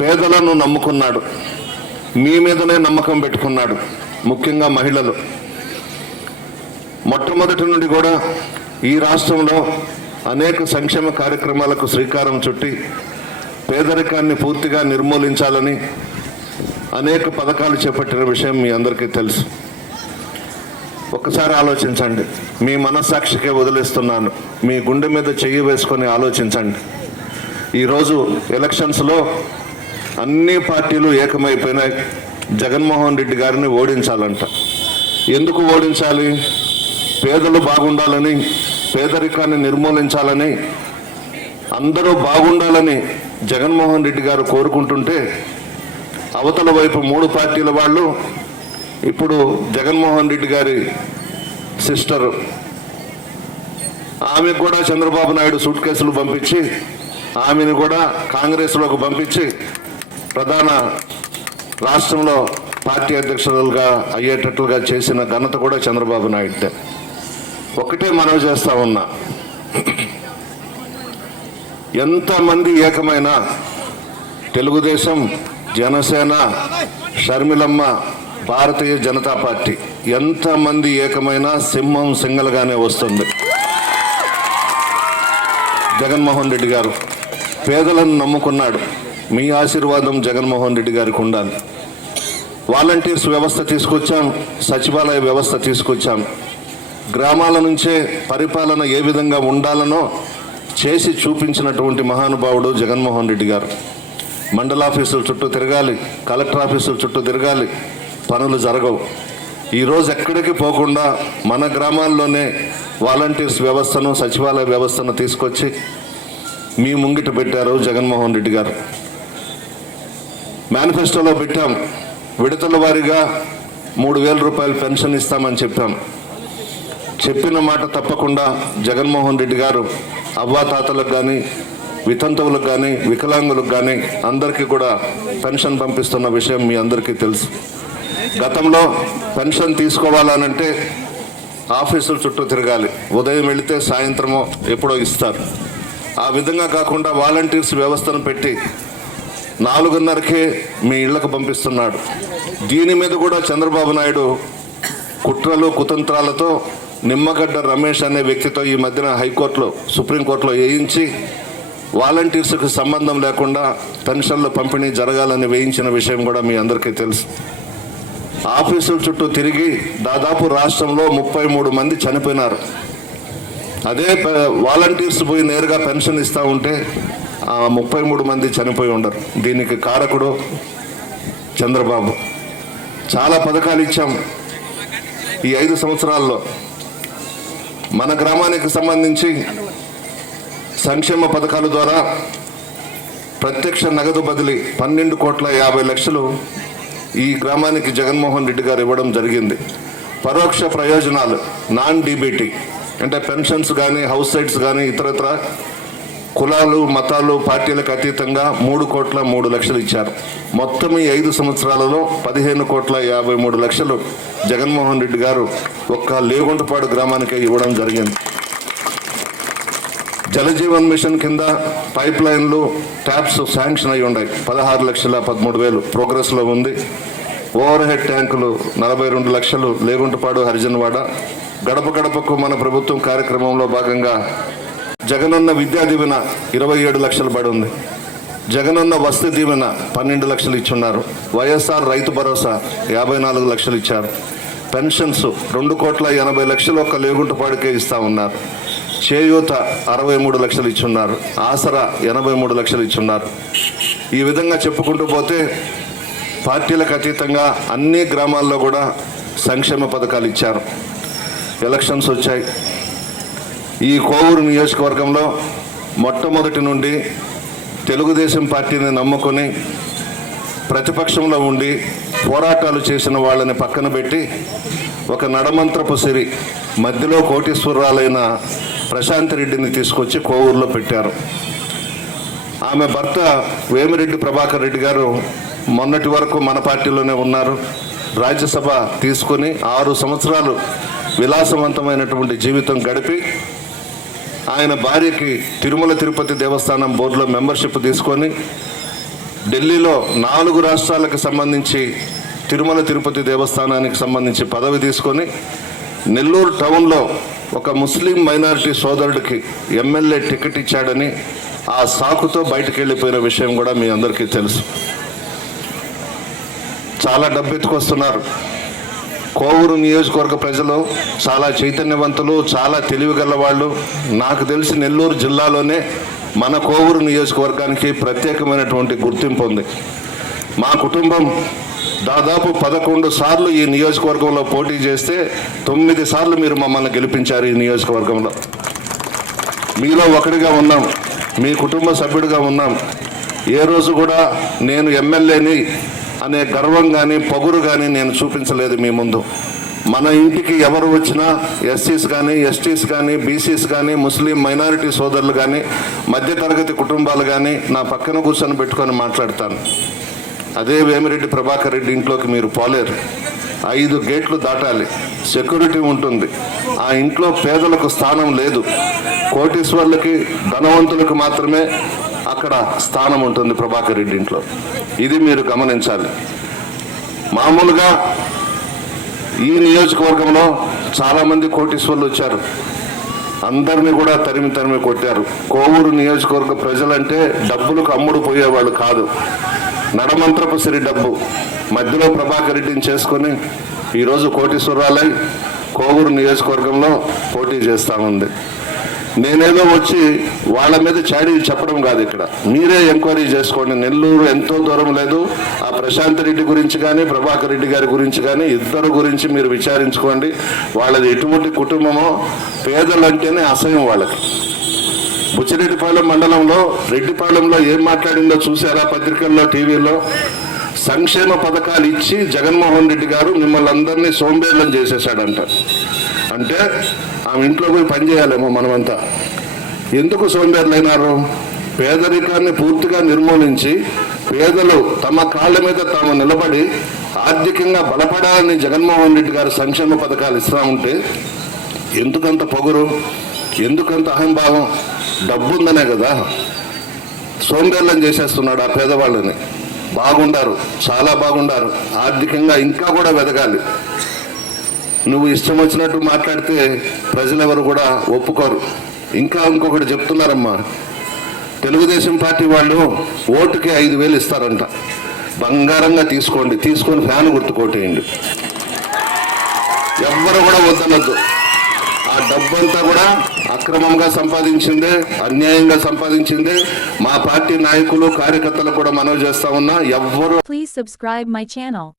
పేదలను నమ్ముకున్నాడు. మీ మీదనే నమ్మకం పెట్టుకున్నాడు ముఖ్యంగా మహిళలు. మొట్టమొదటి నుండి కూడా ఈ రాష్ట్రంలో అనేక సంక్షేమ కార్యక్రమాలకు శ్రీకారం చుట్టి పేదరికాన్ని పూర్తిగా నిర్మూలించాలని అనేక పథకాలు చేపట్టిన విషయం మీ అందరికీ తెలుసు. ఒక్కసారి ఆలోచించండి. మీ మనస్సాక్షికే వదిలేస్తున్నాను. మీ గుండె మీద చెయ్యి వేసుకొని ఆలోచించండి. ఈరోజు ఎలక్షన్స్లో అన్ని పార్టీలు ఏకమైపోయినాయి. జగన్మోహన్ రెడ్డి గారిని ఓడించాలంట. ఎందుకు ఓడించాలి? పేదలు బాగుండాలని పేదరికాన్ని నిర్మూలించాలని అందరూ బాగుండాలని జగన్మోహన్ రెడ్డి గారు కోరుకుంటుంటే అవతల వైపు మూడు పార్టీల వాళ్ళు ఇప్పుడు జగన్మోహన్ రెడ్డి గారి సిస్టర్ ఆమెకు కూడా చంద్రబాబు నాయుడు సూట్ కేసులు పంపించి ఆమెను కూడా కాంగ్రెస్లోకి పంపించి ప్రధాన రాష్ట్రంలో పార్టీ అధ్యక్షులుగా అయ్యేటట్లుగా చేసిన ఘనత కూడా చంద్రబాబు నాయుడుదే. ఒకటే మనవి చేస్తా ఉన్నా. ఎంతమంది ఏకమైన తెలుగుదేశం జనసేన షర్మిలమ్మ భారతీయ జనతా పార్టీ ఎంతమంది ఏకమైనా సింహం సింగల్గానే వస్తుంది. జగన్మోహన్ రెడ్డి గారు పేదలను నమ్ముకున్నాడు. మీ ఆశీర్వాదం జగన్మోహన్ రెడ్డి గారికి ఉండాలి. వాలంటీర్స్ వ్యవస్థ తీసుకొచ్చాం సచివాలయ వ్యవస్థ తీసుకొచ్చాం. గ్రామాల నుంచే పరిపాలన ఏ విధంగా ఉండాలనో చేసి చూపించినటువంటి మహానుభావుడు జగన్మోహన్ రెడ్డి గారు. మండల ఆఫీసుల చుట్టూ తిరగాలి కలెక్టర్ ఆఫీసుల చుట్టూ తిరగాలి పనులు జరగవు. ఈరోజు ఎక్కడికి పోకుండా మన గ్రామాల్లోనే వాలంటీర్స్ వ్యవస్థను సచివాలయ వ్యవస్థను తీసుకొచ్చి మీ ముంగిట పెట్టారు జగన్మోహన్ రెడ్డి గారు. మేనిఫెస్టోలో పెట్టాం. విడతల వారీగా మూడు వేల రూపాయలు పెన్షన్ ఇస్తామని చెప్పాం. చెప్పిన మాట తప్పకుండా జగన్మోహన్ రెడ్డి గారు అవ్వాతాతలకు కానీ వితంతువులకు కానీ వికలాంగులకు కానీ అందరికీ కూడా పెన్షన్ పంపిస్తున్న విషయం మీ అందరికీ తెలుసు. గతంలో పెన్షన్ తీసుకోవాలనంటే ఆఫీసుల చుట్టూ తిరగాలి. ఉదయం వెళితే సాయంత్రమో ఎప్పుడో ఇస్తారు. ఆ విధంగా కాకుండా వాలంటీర్స్ వ్యవస్థను పెట్టి నాలుగున్నరకే మీ ఇళ్ళకు పంపిస్తున్నాడు. దీని మీద కూడా చంద్రబాబు నాయుడు కుట్రలు కుతంత్రాలతో నిమ్మగడ్డ రమేష్ అనే వ్యక్తితో ఈ మధ్యన హైకోర్టులో సుప్రీంకోర్టులో వేయించి వాలంటీర్స్కి సంబంధం లేకుండా పెన్షన్ల పంపిణీ జరగాలని వేయించిన విషయం కూడా మీ అందరికీ తెలుసు. ఆఫీసుల చుట్టూ తిరిగి దాదాపు రాష్ట్రంలో ముప్పై మూడు మంది చనిపోయినారు. అదే ప- వాలంటీర్స్ పోయి నేరుగా పెన్షన్ ఇస్తూ ఉంటే ముప్పై మూడు మంది చనిపోయి ఉండరు. దీనికి కారకుడు చంద్రబాబు. చాలా పథకాలు ఇచ్చాం. ఈ ఐదు సంవత్సరాల్లో మన గ్రామానికి సంబంధించి సంక్షేమ పథకాల ద్వారా ప్రత్యక్ష నగదు బదిలీ పన్నెండు కోట్ల యాభై లక్షలు ఈ గ్రామానికి జగన్మోహన్ రెడ్డి గారు ఇవ్వడం జరిగింది. పరోక్ష ప్రయోజనాలు నాన్ డీబీటీ అంటే పెన్షన్స్ కానీ హౌస్ సైట్స్ కానీ ఇతరత్ర కులాలు మతాలు పార్టీలకు అతీతంగా మూడు కోట్ల మూడు లక్షలు ఇచ్చారు. మొత్తం ఈ ఐదు సంవత్సరాలలో పదిహేను కోట్ల యాభై మూడు లక్షలు జగన్మోహన్ రెడ్డి గారు ఒక్క లేగుంటపాడు గ్రామానికే ఇవ్వడం జరిగింది. జలజీవన్ మిషన్ కింద పైప్ లైన్లు ట్యాప్స్ శాంక్షన్ అయి ఉన్నాయి పదహారు లక్షల పదమూడు వేలు ప్రోగ్రెస్లో ఉంది. ఓవర్ హెడ్ ట్యాంకులు నలభై రెండు లక్షలు లేగుంటపాడు హరిజన్వాడ. గడప గడపకు మన ప్రభుత్వం కార్యక్రమంలో భాగంగా జగనన్న విద్యా దీవెన ఇరవై ఏడు లక్షలు పడి ఉంది. జగనన్న వసతి దీవెన పన్నెండు లక్షలు ఇచ్చున్నారు. వైఎస్ఆర్ రైతు భరోసా యాభై నాలుగు లక్షలు ఇచ్చారు. పెన్షన్స్ రెండు కోట్ల ఎనభై లక్షలు ఒక్క లేగుంటపాడికే ఇస్తా ఉన్నారు. చేయూత అరవై మూడు లక్షలు ఇచ్చున్నారు. ఆసరా ఎనభై మూడు లక్షలు ఇచ్చున్నారు. ఈ విధంగా చెప్పుకుంటూ పోతే పార్టీలకు అతీతంగా అన్ని గ్రామాల్లో కూడా సంక్షేమ పథకాలు ఇచ్చారు. ఎలక్షన్స్ వచ్చాయి. ఈ కోవూరు నియోజకవర్గంలో మొట్టమొదటి నుండి తెలుగుదేశం పార్టీని నమ్ముకొని ప్రతిపక్షంలో ఉండి పోరాటాలు చేసిన వాళ్ళని పక్కన పెట్టి ఒక నడమంత్రపు సిరి మధ్యలో కోటీశ్వరాలైన ప్రశాంత్ రెడ్డిని తీసుకొచ్చి కోవూరులో పెట్టారు. ఆమె భర్త వేమిరెడ్డి ప్రభాకర్ రెడ్డి గారు మొన్నటి వరకు మన పార్టీలోనే ఉన్నారు. రాజ్యసభ తీసుకొని ఆరు సంవత్సరాలు విలాసవంతమైనటువంటి జీవితం గడిపి ఆయన భార్యకి తిరుమల తిరుపతి దేవస్థానం బోర్డులో మెంబర్షిప్ తీసుకొని ఢిల్లీలో నాలుగు రాష్ట్రాలకు సంబంధించి తిరుమల తిరుపతి దేవస్థానానికి సంబంధించి పదవి తీసుకొని నెల్లూరు టౌన్లో ఒక ముస్లిం మైనారిటీ సోదరుడికి ఎమ్మెల్యే టికెట్ ఇచ్చాడని ఆ సాకుతో బయటకు వెళ్ళిపోయిన విషయం కూడా మీ అందరికీ తెలుసు. చాలా డబ్బు ఎత్తుకొస్తున్నారు కోవూరు నియోజకవర్గ ప్రజలు చాలా చైతన్యవంతులు చాలా తెలివిగల వాళ్ళు నాకు తెలిసి నెల్లూరు జిల్లాలోనే మన కోవూరు నియోజకవర్గానికి ప్రత్యేకమైనటువంటి గుర్తింపు ఉంది. మా కుటుంబం దాదాపు పదకొండు సార్లు ఈ నియోజకవర్గంలో పోటీ చేస్తే తొమ్మిది సార్లు మీరు మమ్మల్ని గెలిపించారు ఈ నియోజకవర్గంలో. మీలో ఒకటిగా ఉన్నాం. మీ కుటుంబ సభ్యుడిగా ఉన్నాం. ఏ రోజు కూడా నేను ఎమ్మెల్యేని అనే గర్వం కానీ పొగురు కానీ నేను చూపించలేదు మీ ముందు. మన ఇంటికి ఎవరు వచ్చినా ఎస్సీస్ కానీ ఎస్టీస్ కానీ బీసీస్ కానీ ముస్లిం మైనారిటీ సోదరులు కానీ మధ్యతరగతి కుటుంబాలు కానీ నా పక్కన కూర్చొని పెట్టుకొని మాట్లాడతాను. అదే వేమిరెడ్డి ప్రభాకర్ రెడ్డి ఇంట్లోకి మీరు పోలేరు. ఐదు గేట్లు దాటాలి. సెక్యూరిటీ ఉంటుంది. ఆ ఇంట్లో పేదలకు స్థానం లేదు. కోటీశ్వర్లకి ధనవంతులకు మాత్రమే అక్కడ స్థానం ఉంటుంది ప్రభాకర్ రెడ్డి ఇంట్లో. ఇది మీరు గమనించాలి. మామూలుగా ఈ నియోజకవర్గంలో చాలామంది కోటీశ్వర్లు వచ్చారు. అందరినీ కూడా తరిమి తరిమి కొట్టారు. కోవూరు నియోజకవర్గ ప్రజలంటే డబ్బులకు అమ్ముడు పోయేవాళ్ళు కాదు. నడమంత్రపు సిరి డబ్బు. మధ్యలో ప్రభాకర్ రెడ్డిని చేసుకొని ఈరోజు కోటీశ్వరాలై కోవూరు నియోజకవర్గంలో పోటీ చేస్తా ఉంది. నేనేదో వచ్చి వాళ్ళ మీద చాడీ చెప్పడం కాదు ఇక్కడ. మీరే ఎంక్వైరీ చేసుకోండి. నెల్లూరు ఎంతో దూరం లేదు. ఆ ప్రశాంత్ రెడ్డి గురించి కానీ ప్రభాకర్ రెడ్డి గారి గురించి కానీ ఇద్దరు గురించి మీరు విచారించుకోండి. వాళ్ళది ఎటువంటి కుటుంబమో పేదలంటేనే అసహ్యం వాళ్ళకి. బుచ్చిరెడ్డిపాలెం మండలంలో రెడ్డిపాలెంలో ఏం మాట్లాడిందో చూసారా పత్రికల్లో టీవీలో సంక్షేమ పథకాలు ఇచ్చి జగన్మోహన్ రెడ్డి గారు మిమ్మల్ని అందరినీ సోంబేర్లను చేసేసాడంట అంటే ఆమె ఇంట్లో పోయి పనిచేయాలేమో మనమంతా. ఎందుకు సోంబేర్లైనారు? పేదరికాన్ని పూర్తిగా నిర్మూలించి పేదలు తమ కాళ్ళ మీద తాము నిలబడి ఆర్థికంగా బలపడాలని జగన్మోహన్ రెడ్డి గారు సంక్షేమ పథకాలు ఇస్తా ఉంటే ఎందుకంత పొగరు? ఎందుకంత అహంభావం? డబ్బు ఉందనే కదా. సోంబేర్లం చేసేస్తున్నాడు ఆ పేదవాళ్ళని. బాగుండారు చాలా బాగుండారు. ఆర్థికంగా ఇంకా కూడా వెదగాలి. నువ్వు ఇష్టం వచ్చినట్టు మాట్లాడితే ప్రజలెవరు కూడా ఒప్పుకోరు. ఇంకా ఇంకొకటి చెప్తున్నారమ్మా. తెలుగుదేశం పార్టీ వాళ్ళు ఓటుకి ఐదు వేలు ఇస్తారంట. బంగారంగా తీసుకోండి. తీసుకొని ఫ్యాన్ గుర్తుకోటేయండి ఎవ్వరు కూడా వద్దనొద్దు. ఆ డబ్బంతా కూడా అక్రమంగా సంపాదించిందే అన్యాయంగా సంపాదించిందే మా పార్టీ నాయకులు కార్యకర్తలు కూడా మనవి చేస్తా ఉన్నా ఎవ్వరు ప్లీజ్ సబ్స్క్రైబ్ మై ఛానల్